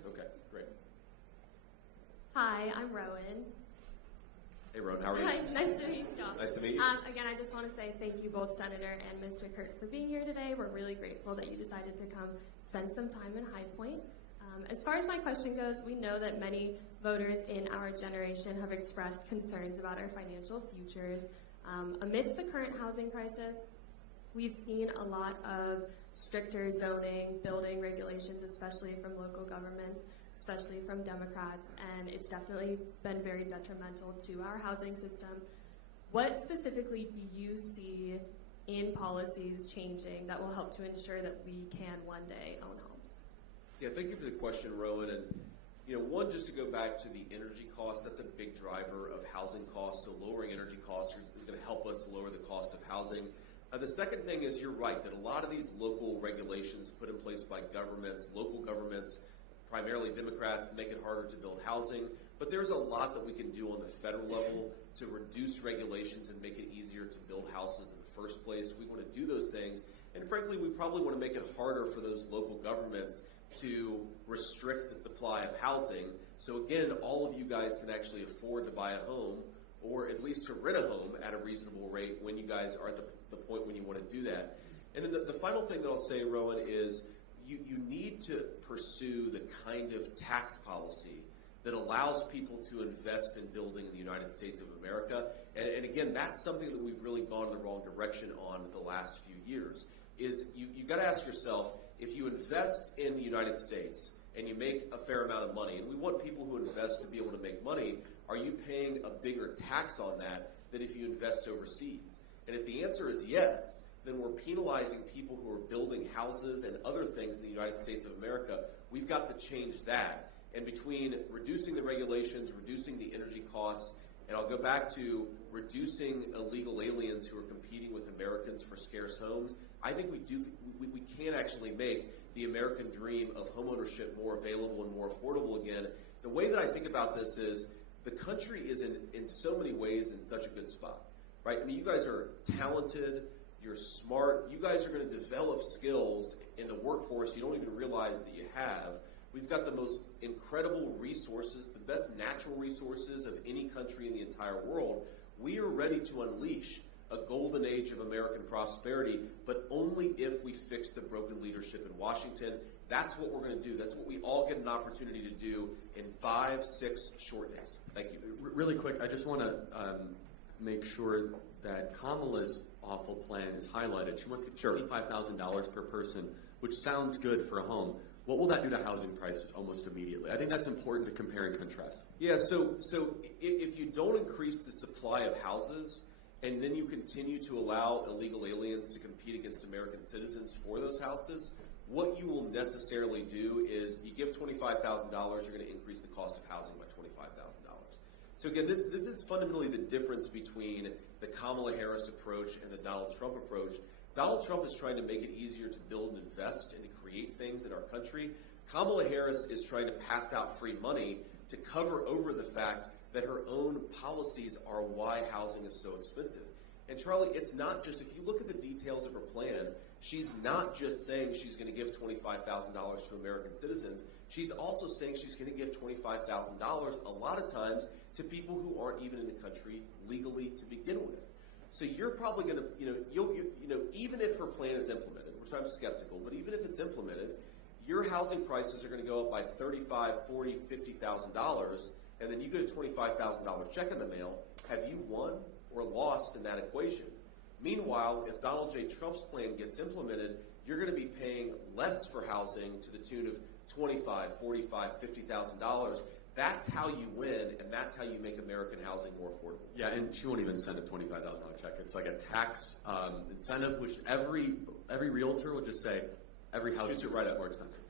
just, okay, great. Hi, I'm Rowan. Hey, Rowan, how are you? Hi, nice to meet you. Nice to meet you. Again, I just want to say thank you both, Senator and Mr. Kirk, for being here today. We're really grateful that you decided to come spend some time in High Point. As far as my question goes, we know that many voters in our generation have expressed concerns about our financial futures. Amidst the current housing crisis, we've seen a lot of stricter zoning, building regulations, especially from local governments, especially from Democrats, and it's definitely been very detrimental to our housing system. What specifically do you see in policies changing that will help to ensure that we can one day own homes? Yeah, thank you for the question, Rowan. And one, just to go back to the energy costs, that's a big driver of housing costs. So lowering energy costs is going to help us lower the cost of housing. The second thing is you're right that a lot of these local regulations put in place by governments, local governments, primarily Democrats, make it harder to build housing. But there's a lot that we can do on the federal level to reduce regulations and make it easier to build houses in the first place. We want to do those things. And frankly, we probably want to make it harder for those local governments to restrict the supply of housing. So again, all of you guys can actually afford to buy a home, or at least to rent a home at a reasonable rate when you guys are at the point when you want to do that. And then the final thing that I'll say, Rowan, is you need to pursue the kind of tax policy that allows people to invest in building in the United States of America. And again, that's something that we've really gone in the wrong direction on the last few years. Is you got to ask yourself, if you invest in the United States and you make a fair amount of money, and we want people who invest to be able to make money, are you paying a bigger tax on that than if you invest overseas? And if the answer is yes, then we're penalizing people who are building houses and other things in the United States of America. We've got to change that. And between reducing the regulations, reducing the energy costs, and I'll go back to reducing illegal aliens who are competing with Americans for scarce homes, I think we can actually make the American dream of homeownership more available and more affordable again. The way that I think about this is the country is in so many ways in such a good spot, right? I mean, you guys are talented, you're smart, you guys are going to develop skills in the workforce you don't even realize that you have. We've got the most incredible resources, the best natural resources of any country in the entire world. We are ready to unleash a golden age of American prosperity, but only if we fix the broken leadership in Washington. That's what we're going to do. That's what we all get an opportunity to do in 5-6 short days. Thank you. Really quick, I just want to make sure that Kamala's awful plan is highlighted. She wants to give $25,000 per person, which sounds good for a home. What will that do to housing prices almost immediately? I think that's important to compare and contrast. Yeah, so if you don't increase the supply of houses, and then you continue to allow illegal aliens to compete against American citizens for those houses, what you will necessarily do is you give $25,000, you're going to increase the cost of housing by $25,000. So again, this is fundamentally the difference between the Kamala Harris approach and the Donald Trump approach. Donald Trump is trying to make it easier to build and invest and to create things in our country. Kamala Harris is trying to pass out free money to cover over the fact that her own policies are why housing is so expensive. And Charlie, it's not just, if you look at the details of her plan, she's not just saying she's going to give $25,000 to American citizens. She's also saying she's going to give $25,000 a lot of times to people who aren't even in the country legally to begin with. So you're probably going to, even if her plan is implemented, which I'm skeptical, but even if it's implemented, your housing prices are going to go up by $35,000, $40,000, $50,000, and then you get a $25,000 check in the mail. Have you won or lost in that equation? Meanwhile, if Donald J. Trump's plan gets implemented, you're going to be paying less for housing to the tune of $25,000, $45,000, $50,000. That's how you win, and that's how you make American housing more affordable. Yeah, and she won't even send a $25,000 check. It's like a tax incentive, which every realtor will just say every house is right up more expensive.